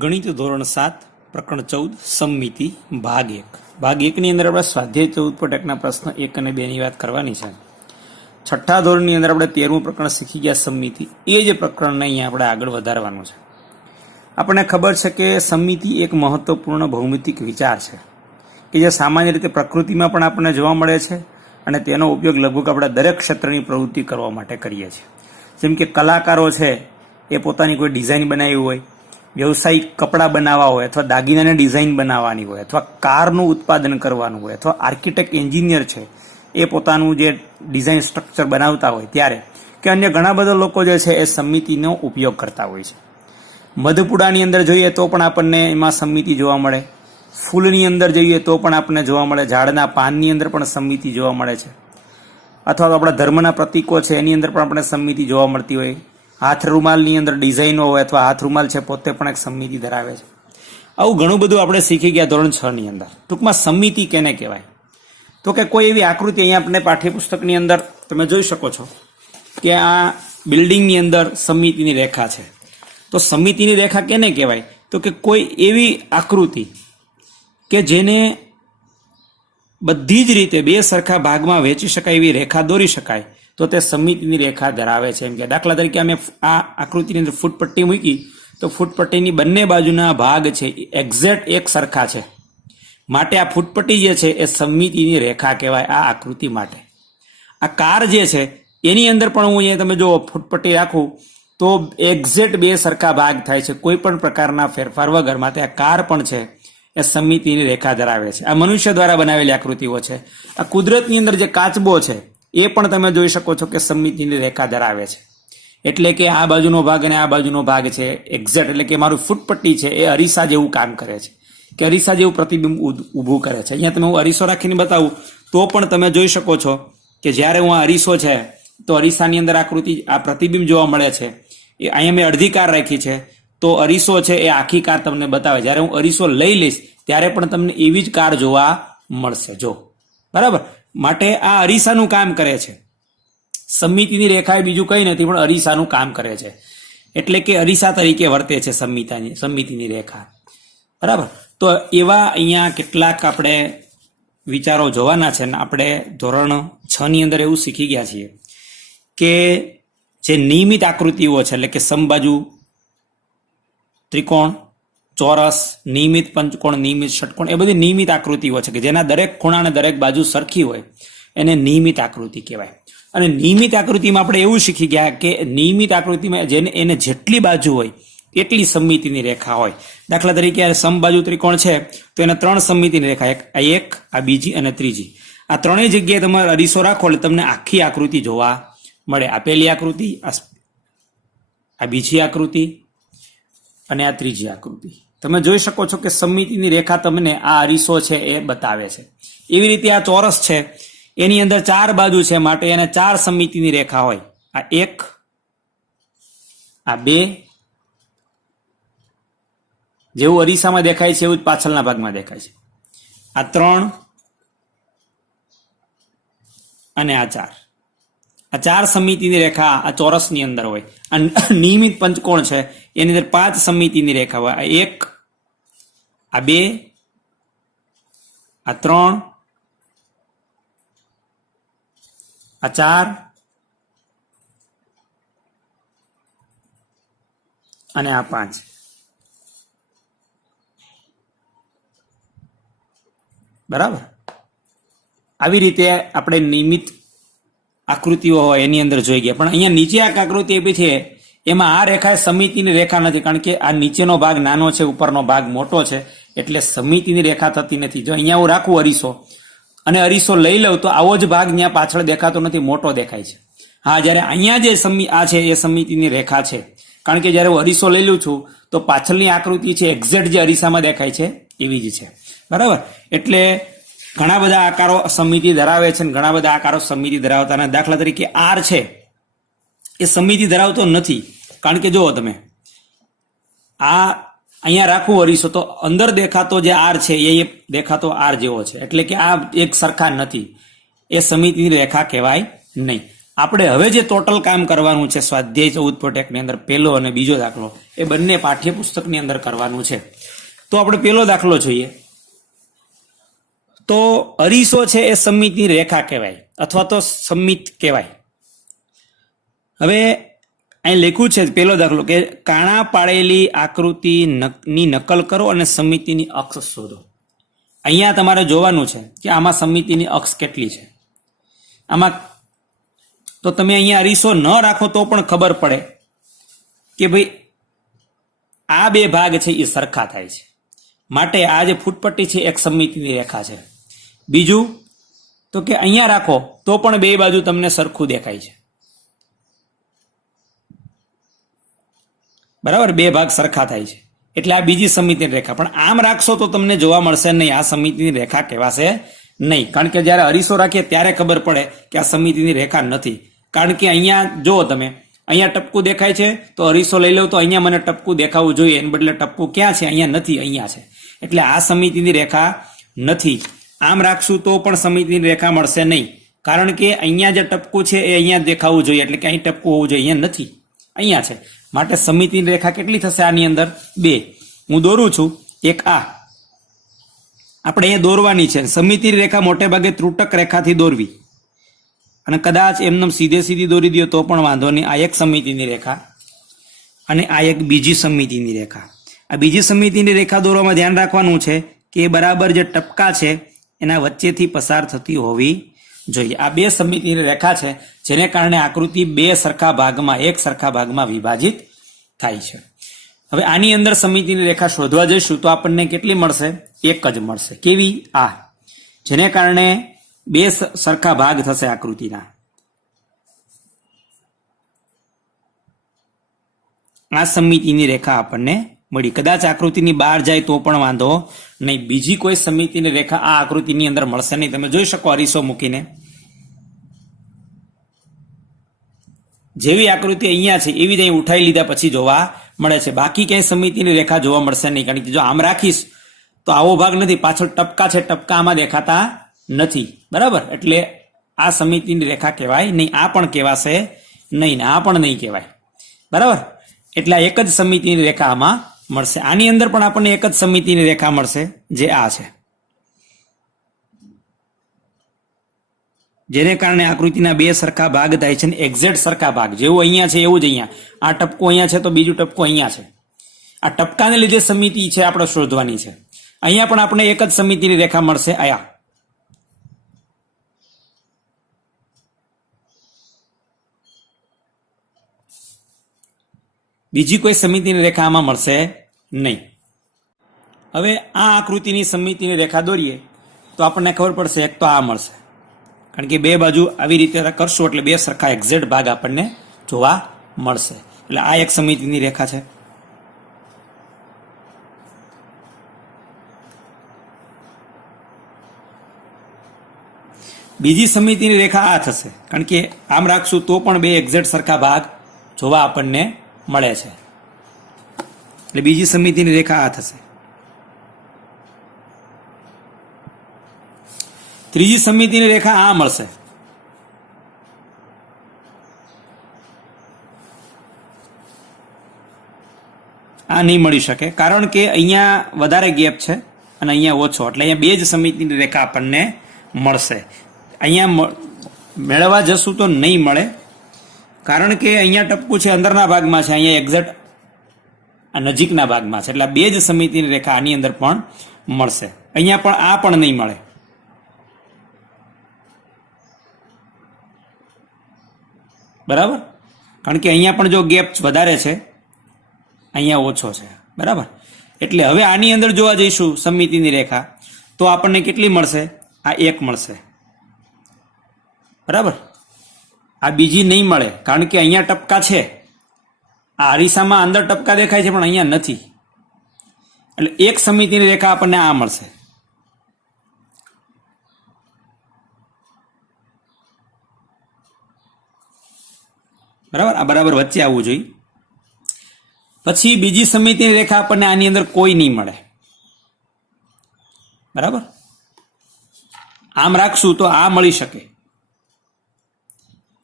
ગણિત ધોરણ 7 પ્રકરણ 14 સમમિતિ ભાગ 1 ભાગ 1 ની અંદર આપણે સ્વાધ્યાય 14 પટકના પ્રશ્ન 1 અને 2 ની વાત કરવાની છે. છઠ્ઠા ધોરણની અંદર આપણે 13મું પ્રકરણ શીખી ગયા સમમિતિ. એ જ પ્રકરણને અહીંયા આપણે આગળ વધારવાનું છે. આપણને ખબર છે કે સમમિતિ એક મહત્વપૂર્ણ ભૌમિતિક વિચાર છે કે જે સામાન્ય રીતે પ્રકૃતિમાં પણ આપણને જોવા મળે છે અને તેનો ઉપયોગ લગભગ આપણે દરેક ક્ષેત્રની પ્રવૃત્તિ કરવા માટે કરીએ છીએ. જેમ કે કલાકારો છે એ પોતાની કોઈ ડિઝાઇન બનાવી હોય, વ્યવસાયિક કપડાં બનાવવા હોય અથવા દાગીનાની ડિઝાઇન બનાવવાની હોય અથવા કારનું ઉત્પાદન કરવાનું હોય અથવા આર્કિટેક્ટ એન્જિનિયર છે એ પોતાનું જે ડિઝાઇન સ્ટ્રક્ચર બનાવતા હોય ત્યારે કે અન્ય ઘણા બધા લોકો જે છે એ સમમિતિનો ઉપયોગ કરતા હોય છે. મધપુડાની અંદર જોઈએ તો પણ આપણને એમાં સમમિતિ જોવા મળે, ફૂલની અંદર જોઈએ તો પણ આપણને જોવા મળે, ઝાડના પાનની અંદર પણ સમમિતિ જોવા મળે છે, અથવા તો આપણા ધર્મના પ્રતીકો છે એની અંદર પણ આપણે સમમિતિ જોવા મળતી હોય. હાથ રૂમાલની અંદર ડિઝાઇનો હોય અથવા હાથ રૂમાલ છે પોતે પણ એક સમમિતિ ધરાવે છે. આવું ઘણું બધું આપણે શીખી ગયા ધોરણ 6 ની અંદર. ટૂંકમાં સમમિતિ કેને કહેવાય? તો કે કોઈ એવી આકૃતિ, અહીંયા આપણે પાઠ્યપુસ્તકની અંદર તમે જોઈ શકો છો કે આ બિલ્ડિંગની અંદર સમમિતિની રેખા છે. તો સમમિતિની રેખા કેને કહેવાય? તો કે કોઈ એવી આકૃતિ કે જેને બધી જ રીતે બે સરખા ભાગમાં વહેંચી શકાય એવી રેખા દોરી શકાય તો તે સમમિતિની રેખા ધરાવે છે. એમ કે દાખલા તરીકે અમે આ આકૃતિની અંદર ફૂટપટ્ટી મૂકી તો ફૂટપટ્ટીની બંને બાજુના ભાગ છે એક્ઝેક્ટ એક સરખા છે, માટે આ ફૂટપટ્ટી જે છે એ સમમિતિની રેખા કહેવાય આ આકૃતિ માટે. આ કાર જે છે એની અંદર પણ હું અહીંયા તમે જો ફૂટપટ્ટી રાખું તો એક્ઝેક્ટ બે સરખા ભાગ થાય છે, કોઈ પણ પ્રકારના ફેરફાર વગર, માટે આ કાર પણ છે એ સમમિતિની રેખા ધરાવે છે. આ મનુષ્ય દ્વારા બનાવેલી આકૃતિઓ છે. આ કુદરતની અંદર જે કાચબો છે એ પણ તમે જોઈ શકો છો કે સમમિતિની રેખા ધરાવે છે. એટલે કે આ બાજુનો ભાગ અને આ બાજુનો ભાગ છે એક્ઝેક્ટ, એટલે કે મારું ફૂટપટ્ટી છે એ અરીસા જેવું કામ કરે છે કે અરીસા જેવું પ્રતિબિંબ ઊભું કરે છે. અહીંયા તમે હું અરીસો રાખીને બતાવું તો પણ તમે જોઈ શકો છો કે જ્યારે હું આ અરીસો છે તો અરીસાની અંદર આકૃતિ આ પ્રતિબિંબ જોવા મળે છે. એ અહીંયા મેં અડધી કાર રાખી છે તો અરીસો છે એ આખી કાર તમને બતાવે. જ્યારે હું અરીસો લઈ લઈશ ત્યારે પણ તમને એવી જ કાર જોવા મળશે. જો બરાબર, માટે આ અરીસાનું કામ કરે છે. સમમિતિની રેખા એ બીજું કંઈ નથી પણ અરીસાનું કામ કરે છે. એટલે કે અરીસા તરીકે વર્તે છે સમમિતિની રેખા. બરાબર, તો એવા અહીંયા કેટલાક આપણે વિચારો જોવાના છે. ને આપણે ધોરણ 6 ની અંદર એવું શીખી ગયા છીએ કે જે નિયમિત આકૃતિઓ છે, એટલે કે સમબાજુ ત્રિકોણ, ચોરસ, નિયમિત પંચકોણ, નિયમિત ષટકોણ, એ બધી નિયમિત આકૃતિઓ છે કે જેના દરેક ખૂણા અને દરેક બાજુ સરખી હોય એને નિયમિત આકૃતિ કહેવાય. અને નિયમિત આકૃતિમાં આપણે એવું શીખી ગયા કે નિયમિત આકૃતિમાં જેને એને જેટલી બાજુ હોય એટલી સમમિતિની રેખા હોય. દાખલા તરીકે સમબાજુ ત્રિકોણ છે તો એને 3 સમમિતિની રેખા, એક, આ બીજી અને ત્રીજી. આ ત્રણેય જગ્યાએ તમારે અરીસો રાખો એટલે તમને આખી આકૃતિ જોવા મળે. આ પહેલી આકૃતિ, આ બીજી આકૃતિ અને આ ત્રીજી આકૃતિ. તમે જોઈ શકો છો કે સમમિતિની રેખા તમને આ અરીસો છે એ બતાવે છે. એવી રીતે આ ચોરસ છે એની અંદર 4 બાજુ છે માટે એને 4 સમમિતિની રેખા હોય. આ 1, આ 2, જેવું અરીસામાં દેખાય છે એવું જ પાછળના ભાગમાં દેખાય છે, આ 3 અને આ 4. આ 4 સમમિતિની રેખા આ ચોરસની અંદર હોય. આ નિયમિત પંચકોણ છે એની અંદર 5 સમમિતિની રેખા હોય. આ 1, આ 2, આ 3, આ 4 અને આ 5. બરાબર, આવી રીતે આપણે નિયમિત આકૃતિઓ હોય એની અંદર જોઈ ગયા. પણ અહીંયા નીચે આ આકૃતિ આપી છે એમાં આ રેખા એ સમમિતિની રેખા નથી, કારણ કે આ નીચેનો ભાગ નાનો છે, ઉપરનો ભાગ મોટો છે, એટલે સમમિતિની રેખા થતી નથી. જો અહીંયા હું રાખું અરીસો અને અરીસો લઈ લઉં તો આવો જ ભાગ ત્યાં પાછળ દેખાતો નથી, મોટો દેખાય છે. હા, જ્યારે અહીંયા જે આ છે એ સમમિતિની રેખા છે, કારણ કે જ્યારે હું અરીસો લઈ લઉં છું તો પાછળની આકૃતિ છે એક્ઝેક્ટ જે અરીસામાં દેખાય છે એવી જ છે. બરાબર, એટલે ઘણા બધા આકારો સમમિતિ ધરાવે છે અને ઘણા બધા આકારો સમમિતિ ધરાવતા નથી. દાખલા તરીકે આર છે એ સમમિતિ ધરાવતો નથી, કારણ કે જુઓ તમે આ અહીંયા રાખવું અરીસો તો અંદર દેખાતો જે આર છે એ દેખાતો આર જેવો છે, એટલે કે આ એક સરખા નથી, એ સમમિતિની રેખા કહેવાય નહીં. આપણે હવે જે ટોટલ કામ કરવાનું છે સ્વાધ્યાય 14.1 ની અંદર પહેલો અને બીજો દાખલો એ બંને પાઠ્યપુસ્તકની અંદર કરવાનું છે. તો આપણે પહેલો દાખલો જોઈએ. તો અરીસો છે એ સમમિતની રેખા કહેવાય અથવા તો સમમિત કહેવાય. હવે અહીં લખ્યું છે પહેલો દાખલો કે કાણા પાડેલી આકૃતિની નકલ કરો અને સમમિતિની અક્ષ શોધો. અહીંયા તમારે જોવાનું છે કે આમાં સમમિતિની અક્ષ કેટલી છે. આમાં તો તમે અહીંયા અરીસો ન રાખો તો પણ ખબર પડે કે ભાઈ આ બે ભાગ છે એ સરખા થાય છે, માટે આ જે ફૂટપટ્ટી છે એક સમમિતિની રેખા છે. બીજું તો કે અહીંયા રાખો તો પણ બે બાજુ તમને સરખું દેખાય છે, બરાબર, બે ભાગ સરખા થાય છે એટલે આ બીજી સમમિતિની રેખા. પણ આમ રાખશો તો તમને જોવા મળશે નહીં, આ સમમિતિની રેખા કહેવાશે નહીં. કારણ કે જ્યારે અરીસો રાખીએ ત્યારે ખબર પડે કે આ સમમિતિની રેખા નથી. કારણ કે અહીંયા જુઓ તમે, અહીંયા ટપકું દેખાય છે તો અરીસો લઈ લઉં તો અહીંયા મને ટપકું દેખાવું જોઈએ, એને બદલે ટપકું ક્યાં છે, અહીંયા નથી, અહીંયા છે, એટલે આ સમમિતિની રેખા નથી. આમ રાખશું તો પણ સમમિતિની રેખા મળશે નહીં, કારણ કે અહીંયા જે ટપકું છે એ અહીંયા દેખાવું જોઈએ, એટલે કે અહીં ટપકું હોવું જોઈએ, અહીંયા નથી, અહીંયા છે. માટે સમમિતિની રેખા કેટલી થશે આની અંદર? બે. હું દોરું છું એક આ આપણે એ દોરવાની છે. સમમિતિની રેખા મોટે ભાગે ત્રુટક રેખાથી દોરવી, અને કદાચ એમને સીધે સીધી દોરી દો તો પણ વાંધો નહીં. આ એક સમમિતિની રેખા અને આ એક બીજી સમમિતિની રેખા. આ બીજી સમમિતિની રેખા દોરવામાં ધ્યાન રાખવાનું છે કે એ બરાબર જે ટપકા છે એના વચ્ચેથી પસાર થતી હોવી જોઈએ. આ બે સમમિતિની રેખા છે જેને કારણે આકૃતિ બે સરખા ભાગમાં, એક સરખા ભાગમાં વિભાજિત થાય છે. હવે આની અંદર સમમિતિની રેખા શોધવા જઈશું તો આપણને કેટલી મળશે? એક જ મળશે. કેવી? આ, જેને કારણે બે સરખા ભાગ થશે આકૃતિના. આ સમમિતિની રેખા આપણને મળી. કદાચ આકૃતિની બહાર જાય તો પણ વાંધો નહીં, બીજી કોઈ સમમિતિની રેખા આ આકૃતિની અંદર મળશે નહીં. તમે જોઈ શકો અરીસો મૂકીને જેવી આકૃતિ અહીંયા છે એવી જ અહીં ઉઠાઈ લીધા પછી જોવા મળે છે. બાકી ક્યાંય સમમિતિની રેખા જોવા મળશે નહીં, કારણ કે જો આમ રાખીશ તો આવો ભાગ નથી, પાછળ ટપકા છે, ટપકા આમાં દેખાતા નથી, બરાબર, એટલે આ સમમિતિની રેખા કહેવાય નહીં. આ પણ કહેવાશે નહીં ને આ પણ નહીં કહેવાય, બરાબર. એટલે આ એક જ સમમિતિની રેખા આમાં મળશે. આની અંદર પણ આપણને એક જ સમમિતિની રેખા મળશે જે આ છે, જેને કારણે આકૃતિના બે સરખા ભાગ થાય છે, એક્ઝેક્ટ સરખા ભાગ. જેવું અહીંયા છે એવું જ અહીંયા. આ ટપકું અહીંયા છે તો બીજું ટપકું અહીંયા છે. આ ટપકાને લીધે સમમિતિ છે આપણે શોધવાની છે. અહીંયા પણ આપણે એક જ સમમિતિની રેખા મળશે, આયા. બીજી કોઈ સમમિતિની રેખા આમાં મળશે નહીં. હવે આ આકૃતિની સમમિતિની રેખા દોરીએ તો આપણને ખબર પડશે એક તો આ મળશે, કારણ કે બે બાજુ આવી રીતે કરશું એટલે બે સરખા એક્ઝેક્ટ ભાગ આપણને જોવા મળશે. એટલે આ એક સમમિતિની રેખા છે. બીજી સમમિતિની રેખા આ થશે, કારણ કે આમ રાખશું તો પણ બે એક્ઝેક્ટ સરખા ભાગ જોવા આપણને મળે છે, એટલે બીજી સમમિતિની રેખા આ થશે. ત્રીજી સમમિતિની રેખા આ મળશે. આ નહીં મળી શકે, કારણ કે અહીંયા વધારે ગેપ છે અને અહીંયા ઓછો, એટલે અહીંયા બે જ સમમિતિની રેખા આપણને મળશે. અહીંયા મેળવવા જશું તો નહીં મળે, કારણ કે અહીંયા ટપકું છે અંદરના ભાગમાં છે, અહીંયા એક્ઝેક્ટ નજીકના ભાગમાં છે, એટલે બે જ સમમિતિની રેખા આની અંદર પણ મળશે. અહીંયા પણ આ પણ નહીં મળે, બરાબર, કારણ કે અહીંયા પણ જો ગેપ વધારે છે, અહીંયા ઓછો છે, બરાબર. એટલે હવે આની અંદર જોવા જઈશું સમમિતિની રેખા તો આપણને કેટલી મળશે? આ એક મળશે, બરાબર. આ બીજી નહીં મળે, કારણ કે અહીંયા ટપકા છે. આ અરીસામાં અંદર ટપકા દેખાય છે પણ અહીંયા નથી, એટલે એક સમમિતિની રેખા આપણને આ મળશે, બરાબર. આ બરાબર વચ્ચે આવવું જોઈએ. પછી બીજી સમમિતિની રેખા આપણને આની અંદર કોઈ નહીં મળે, બરાબર. આમ રાખશું તો આ મળી શકે,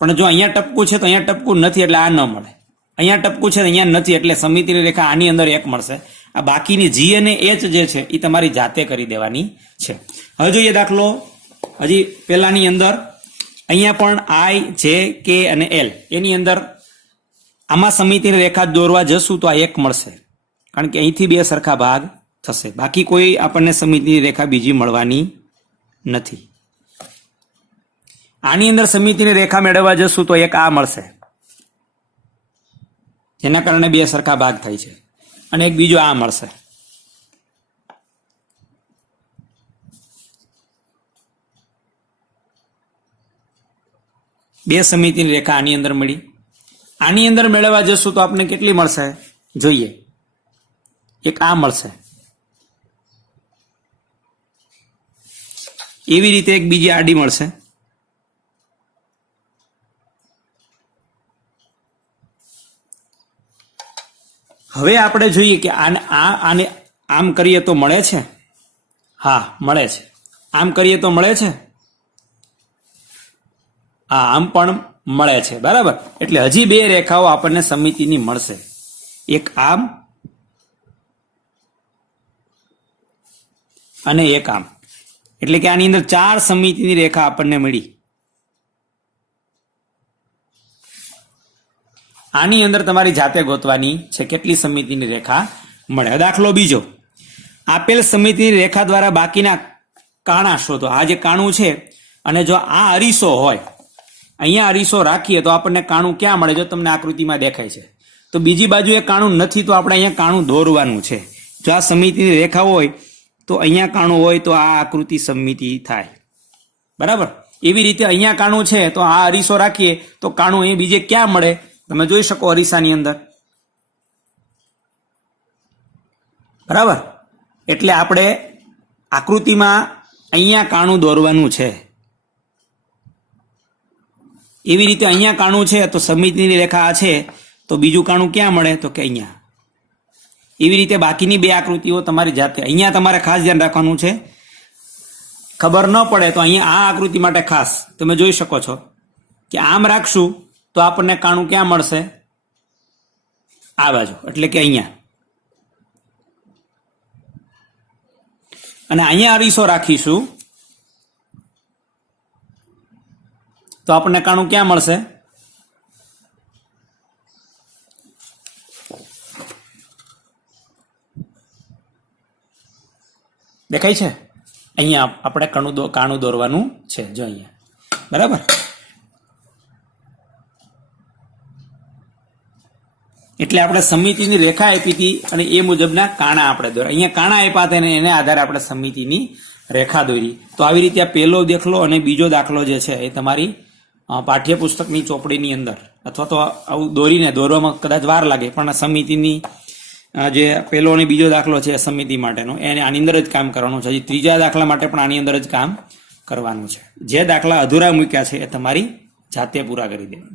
પણ જો અહીંયા ટપકું છે તો અહીંયા ટપકું નથી એટલે આ ન મળે, અહીંયા ટપકું છે અહીંયા નથી એટલે સમિતિની રેખા આની અંદર એક મળશે. આ બાકીની જી અને એચ જે છે એ તમારી જાતે કરી દેવાની છે. હવે જોઈએ દાખલો હજી પહેલાની અંદર, અહીંયા પણ આઈ, જે, કે અને એલ એની અંદર આમાં સમિતિની રેખા દોરવા જશું તો આ એક મળશે, કારણ કે અહીંથી બે સરખા ભાગ થશે. બાકી કોઈ આપણને સમિતિની રેખા બીજી મળવાની નથી. આની અંદર સમિતિની રેખા મેળવવા જશું તો એક આ મળશે, જેના કારણે બે સરખા ભાગ થાય છે, અને એક બીજો આ મળશે. બે સમિતિની રેખા આની અંદર મળી. આની અંદર મેળવવા જશું તો આપણને કેટલી મળશે જોઈએ, એક આ મળશે. એવી રીતે એક બીજી આડી મળશે. હવે આપણે જોઈએ કે આને આમ કરીએ તો મળે છે. હા, મળે છે. આમ કરીએ તો મળે છે. હા, આમ પણ મળે છે. બરાબર. એટલે હજી બે રેખાઓ આપણને સમિતિની મળશે, એક આમ અને એક આમ. એટલે કે આની અંદર ચાર સમિતિની રેખા આપણને મળી. આની અંદર તમારી જાતે ગોતવાની છે કેટલી સમિતિની રેખા મળે. દાખલો બીજો, આપેલ સમિતિની રેખા દ્વારા બાકીના કાણા શોધો. આ જે કાણું છે, અને જો આ અરીસો હોય, અહીંયા અરીસો રાખીએ તો આપણને કાણું ક્યાં મળે, જો તમને આકૃતિમાં દેખાય છે. તો બીજી બાજુ એ કાણું નથી તો આપણે અહીંયા કાણું દોરવાનું છે. જો આ સમિતિની રેખા હોય તો અહીંયા કાણું હોય તો આ આકૃતિ સમિતિ થાય. બરાબર. એવી રીતે અહીંયા કાણું છે તો આ અરીસો રાખીએ તો કાણું અહીં બીજે ક્યાં મળે, તમે જોઈ શકો અરીસાની અંદર. બરાબર. એટલે આપણે આકૃતિમાં અહીંયા કાણું દોરવાનું છે. એવી રીતે અહીંયા કાણું છે તો સમિતિની રેખા છે તો બીજું કાણું ક્યાં મળે, તો કે અહીંયા. એવી રીતે બાકીની બે આકૃતિઓ તમારી જાતે. અહીંયા તમારે ખાસ ધ્યાન રાખવાનું છે, ખબર ન પડે તો અહીંયા આ આકૃતિ માટે ખાસ તમે જોઈ શકો છો કે આમ રાખશું તો આપણને કાણું ક્યાં મળશે, આ બાજુ, એટલે કે અહીંયા. અને અહીંયા અરીસો રાખીશું તો આપણને કાણું ક્યાં મળશે, દેખાય છે. અહીંયા આપણે કાણું દોરવાનું છે, જો અહીંયા. બરાબર. એટલે આપણે સમિતિની રેખા આપી હતી અને એ મુજબના કાણા આપણે દોર્યા. અહીંયા કાણા આપ્યા હતા અને એને આધારે આપણે સમિતિની રેખા દોરી. તો આવી રીતે આ પહેલો દાખલો અને બીજો દાખલો જે છે એ તમારી પાઠ્યપુસ્તકની ચોપડીની અંદર, અથવા તો આવું દોરવામાં કદાચ વાર લાગે, પણ સમિતિની જે પહેલો અને બીજો દાખલો છે સમિતિ માટેનો, એને આની અંદર જ કામ કરવાનું છે. હજી ત્રીજા દાખલા માટે પણ આની અંદર જ કામ કરવાનું છે. જે દાખલા અધૂરા મૂક્યા છે એ તમારી જાતે પૂરા કરી દેવાના.